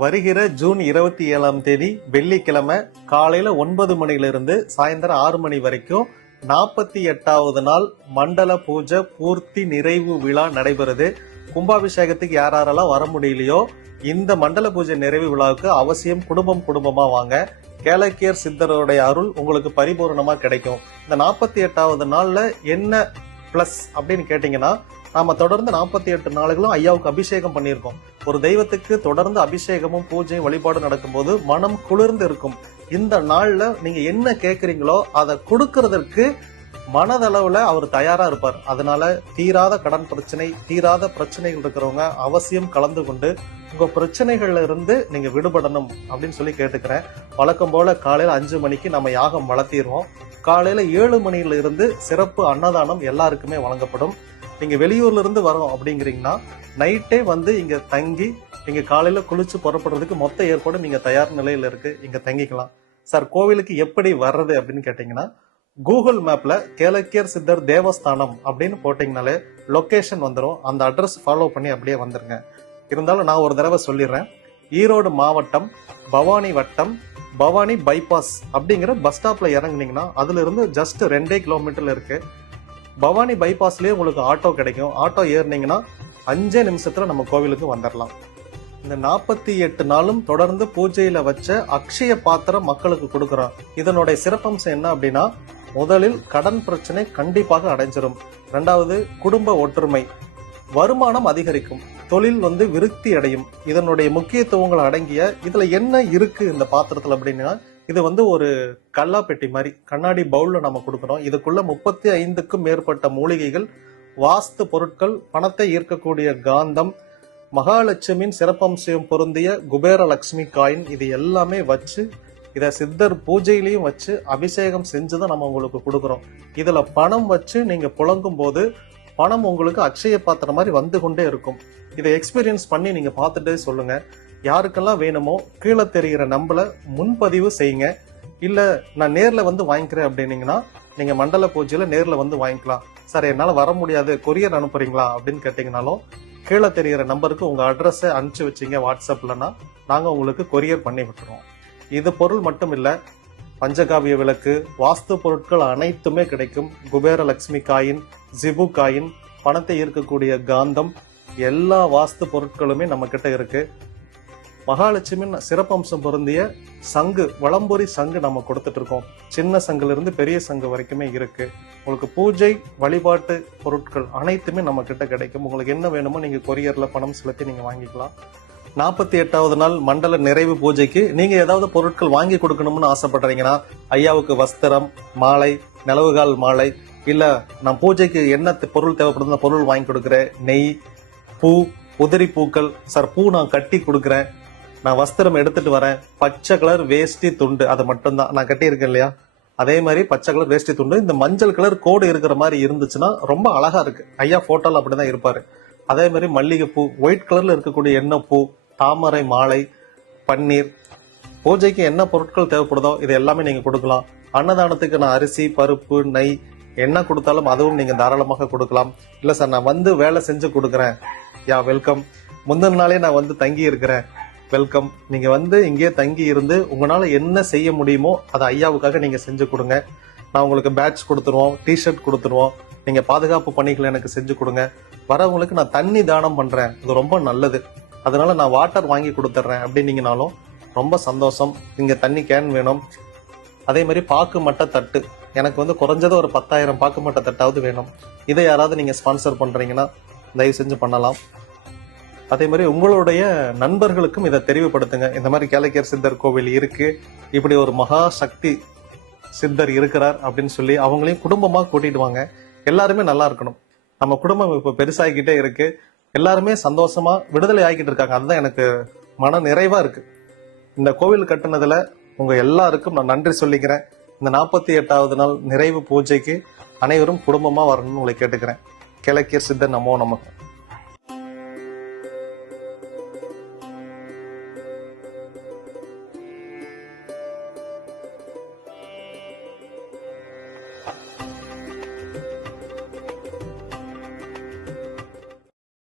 வருகிற ஜூன் 27 வெள்ளிக்கிழமை காலையில 9 மணிலிருந்து சாயந்தரம் 6 மணி வரைக்கும் 48வது நாள் மண்டல பூஜை பூர்த்தி நிறைவு விழா நடைபெறுது. கும்பாபிஷேகத்துக்கு யாரெல்லாம் வர முடியலையோ இந்த மண்டல பூஜை நிறைவு விழாவுக்கு அவசியம் குடும்பமா வாங்க. கேளக்கியர் சித்தருடைய அருள் உங்களுக்கு பரிபூர்ணமா கிடைக்கும். இந்த 48வது நாள்ல என்ன பிளஸ் அப்படின்னு கேட்டீங்கன்னா, நாம தொடர்ந்து 48 நாளுகளும் ஐயாவுக்கு அபிஷேகம் பண்ணியிருக்கோம். ஒரு தெய்வத்துக்கு தொடர்ந்து அபிஷேகமும் பூஜையும் வழிபாடு நடக்கும்போது மனம் குளிர்ந்து இருக்கும். இந்த நாள்ல நீங்க என்ன கேட்கறீங்களோ அதை கொடுக்கறதற்கு மனதளவுல அவர் தயாரா இருப்பார். அதனால தீராத கடன் பிரச்சனை, தீராத பிரச்சனைகள் இருக்கிறவங்க அவசியம் கலந்து கொண்டு உங்க பிரச்சனைகள்ல இருந்து நீங்க விடுபடணும் அப்படின்னு சொல்லி கேட்டுக்கிறேன். வழக்கம் போல காலையில 5 மணிக்கு நம்ம யாகம் வளர்த்திடுவோம். காலையில 7 மணியில இருந்து சிறப்பு அன்னதானம் எல்லாருக்குமே வழங்கப்படும். நீங்க வெளியூர்ல இருந்து வரோம் அப்படிங்கிறீங்கன்னா நைட்டே வந்து இங்க தங்கி நீங்க காலையில குளிச்சு புறப்படுறதுக்கு மொத்த ஏற்பாடு நீங்க தயார் நிலையில இருக்கு. இங்க தங்கிக்கலாம். சார், கோவிலுக்கு எப்படி வர்றது அப்படின்னு கேட்டீங்கன்னா, கூகுள் மேப்ல கேளக்கியர் சித்தர் தேவஸ்தானம் அப்படின்னு போட்டீங்கனாலே லொகேஷன் வந்துடும். அந்த அட்ரஸ் ஃபாலோ பண்ணி அப்படியே வந்துருங்க. இருந்தாலும் நான் ஒரு தடவை சொல்லிடுறேன். ஈரோடு மாவட்டம் பவானி வட்டம் பவானி பைபாஸ் அப்படிங்கிற பஸ் ஸ்டாப்ல இறங்குனீங்கன்னா அதுல இருந்து ஜஸ்ட் 2 கிலோமீட்டர்ல இருக்கு. பவானி பைபாஸ்லயே உங்களுக்கு ஆட்டோ கிடைக்கும். ஆட்டோ ஏறினீங்கன்னா 5 நிமிஷத்துல நம்ம கோவிலுக்கு வந்துடலாம். இந்த 48 நாளும் தொடர்ந்து பூஜையில வச்ச அக்ஷய பாத்திரம் மக்களுக்கு கொடுக்கறோம். இதனுடைய சிறப்பம்சம் என்ன அப்படின்னா, முதலில் கடன் பிரச்சனை கண்டிப்பாக அடைஞ்சிரும். 2வது குடும்ப ஒற்றுமை, வருமானம் அதிகரிக்கும், தொழில் விருத்தி அடையும். இதனுடைய முக்கியத்துவங்கள் அடங்கிய இதுல என்ன இருக்கு இந்த பாத்திரத்துல அப்படின்னா, இது ஒரு கல்லா பெட்டி மாதிரி கண்ணாடி பவுல்ல நம்ம கொடுக்கறோம். இதுக்குள்ள 35க்கும் மேற்பட்ட மூலிகைகள், வாஸ்து பொருட்கள், பணத்தை ஈர்க்கக்கூடிய காந்தம், மகாலட்சுமியின் சிறப்பம்சம் பொருந்திய குபேர லட்சுமி காயின், இது எல்லாமே வச்சு இத சித்தர் பூஜையிலையும் வச்சு அபிஷேகம் செஞ்சுதான் நம்ம உங்களுக்கு கொடுக்கறோம். இதுல பணம் வச்சு நீங்க புழங்கும் போது பணம் உங்களுக்கு அக்ஷய பாத்திரம் மாதிரி வந்து கொண்டே இருக்கும். இதை எக்ஸ்பீரியன்ஸ் பண்ணி நீங்க பார்த்துட்டே சொல்லுங்க. யாருக்கெல்லாம் வேணுமோ கீழே தெரிகிற நம்பரை முன்பதிவு செய்யுங்க. இல்ல நான் நேர்ல வாங்கிக்கிறேன் அப்படின்னீங்கன்னா நீங்க மண்டல பூஜையில நேர்ல வாங்கிக்கலாம். சார், என்னால வர முடியாது, கொரியர் அனுப்புறீங்களா அப்படின்னு கேட்டீங்கன்னாலும் கீழே தெரிகிற நம்பருக்கு உங்க அட்ரஸை அனுப்பிச்சு வச்சீங்க வாட்ஸ்அப்லன்னா நாங்க உங்களுக்கு கொரியர் பண்ணி விட்டுருவோம். இது பொருள் மட்டும் இல்ல, பஞ்சகாவிய விளக்கு, வாஸ்து பொருட்கள் அனைத்துமே கிடைக்கும். குபேர லட்சுமி காயின், ஜிபு காயின், பணத்தை ஈர்க்கக்கூடிய காந்தம், எல்லா வாஸ்து பொருட்களுமே நம்ம கிட்ட இருக்கு. மகாலட்சுமியின் சிறப்பம்சம் பொருந்திய சங்கு, வலம்புரி சங்கு நம்ம கொடுத்துட்டு இருக்கோம். சின்ன சங்குல இருந்து பெரிய சங்கு வரைக்குமே இருக்கு. உங்களுக்கு பூஜை வழிபாட்டு பொருட்கள் அனைத்துமே நம்ம கிட்ட கிடைக்கும். உங்களுக்கு என்ன வேணுமோ நீங்க கொரியர்ல பணம் செலுத்தி நீங்க வாங்கிக்கலாம். 48வது நாள் மண்டல நிறைவு பூஜைக்கு நீங்க ஏதாவது பொருட்கள் வாங்கி கொடுக்கணும்னு ஆசைப்படுறீங்கன்னா, ஐயாவுக்கு வஸ்திரம், மாலை, நிலவுகால் மாலை, இல்ல நான் பூஜைக்கு என்ன பொருள் தேவைப்படுது பொருள் வாங்கி கொடுக்குறேன், நெய், பூ, உதிரி பூக்கள், சார் பூ நான் கட்டி கொடுக்குறேன், நான் வஸ்திரம் எடுத்துட்டு வரேன், பச்சை கலர் வேஷ்டி துண்டு, அது மட்டும்தான் நான் கட்டி இருக்கேன் இல்லையா, அதே மாதிரி பச்சை கலர் வேஷ்டி துண்டு, இந்த மஞ்சள் கலர் கோடு இருக்கிற மாதிரி இருந்துச்சுன்னா ரொம்ப அழகா இருக்கு. ஐயா போட்டோல அப்படிதான் இருப்பாரு. அதே மாதிரி மல்லிகைப்பூ, ஒயிட் கலர்ல இருக்கக்கூடிய எண்ணெய் பூ, தாமரை மாலை, பன்னீர், பூஜைக்கு என்ன பொருட்கள் தேவைப்படுதோ இது எல்லாமே நீங்க கொடுக்கலாம். அன்னதானத்துக்கு நான் அரிசி, பருப்பு, நெய் என்ன கொடுத்தாலும் அதுவும் நீங்க தாராளமாக கொடுக்கலாம். இல்ல சார், நான் வேலை செஞ்சு கொடுக்குறேன், யா வெல்கம். முந்தின நாளே நான் தங்கி இருக்கிறேன், வெல்கம். நீங்க இங்கே தங்கி இருந்து உங்களால என்ன செய்ய முடியுமோ அதை ஐயாவுக்காக நீங்க செஞ்சு கொடுங்க. நான் உங்களுக்கு பேட்ச் கொடுத்துருவோம், டிஷர்ட் கொடுத்துருவோம். நீங்க பாதுகாப்பு பணிகளை எனக்கு செஞ்சு கொடுங்க. வரவங்களுக்கு நான் தண்ணி தானம் பண்றேன், இது ரொம்ப நல்லது, அதனால நான் வாட்டர் வாங்கி கொடுத்துட்றேன் அப்படின்னீங்கனாலும் ரொம்ப சந்தோஷம். இங்க தண்ணி கேன் வேணும். அதே மாதிரி பாக்கு மட்டை தட்டு, எனக்கு குறைஞ்சது ஒரு 10,000 பாக்கு மட்டை தட்டாவது வேணும். இதை யாராவது நீங்க ஸ்பான்சர் பண்றீங்கன்னா தயவு செஞ்சு பண்ணலாம். அதே மாதிரி உங்களுடைய நண்பர்களுக்கும் இதை தெரிவுபடுத்துங்க. இந்த மாதிரி கேளக்கியர் சித்தர் கோவில் இருக்கு, இப்படி ஒரு மகா சக்தி சித்தர் இருக்கிறார் அப்படின்னு சொல்லி அவங்களையும் குடும்பமா கூட்டிட்டு வாங்க. எல்லாருமே நல்லா இருக்கணும். நம்ம குடும்பம் இப்ப பெருசாகிக்கிட்டே இருக்கு. எல்லாருமே சந்தோஷமா விடுதலை ஆகிக்கிட்டு இருக்காங்க. அதுதான் எனக்கு மன நிறைவா இருக்கு. இந்த கோவில் கட்டுனதுல உங்க எல்லாருக்கும் நான் நன்றி சொல்லிக்கிறேன். இந்த 48வது நாள் நிறைவு பூஜைக்கு அனைவரும் குடும்பமா வரணும்னு உங்களை கேட்டுக்கிறேன். கேளக்கியர் சித்தர் நமோ நமக.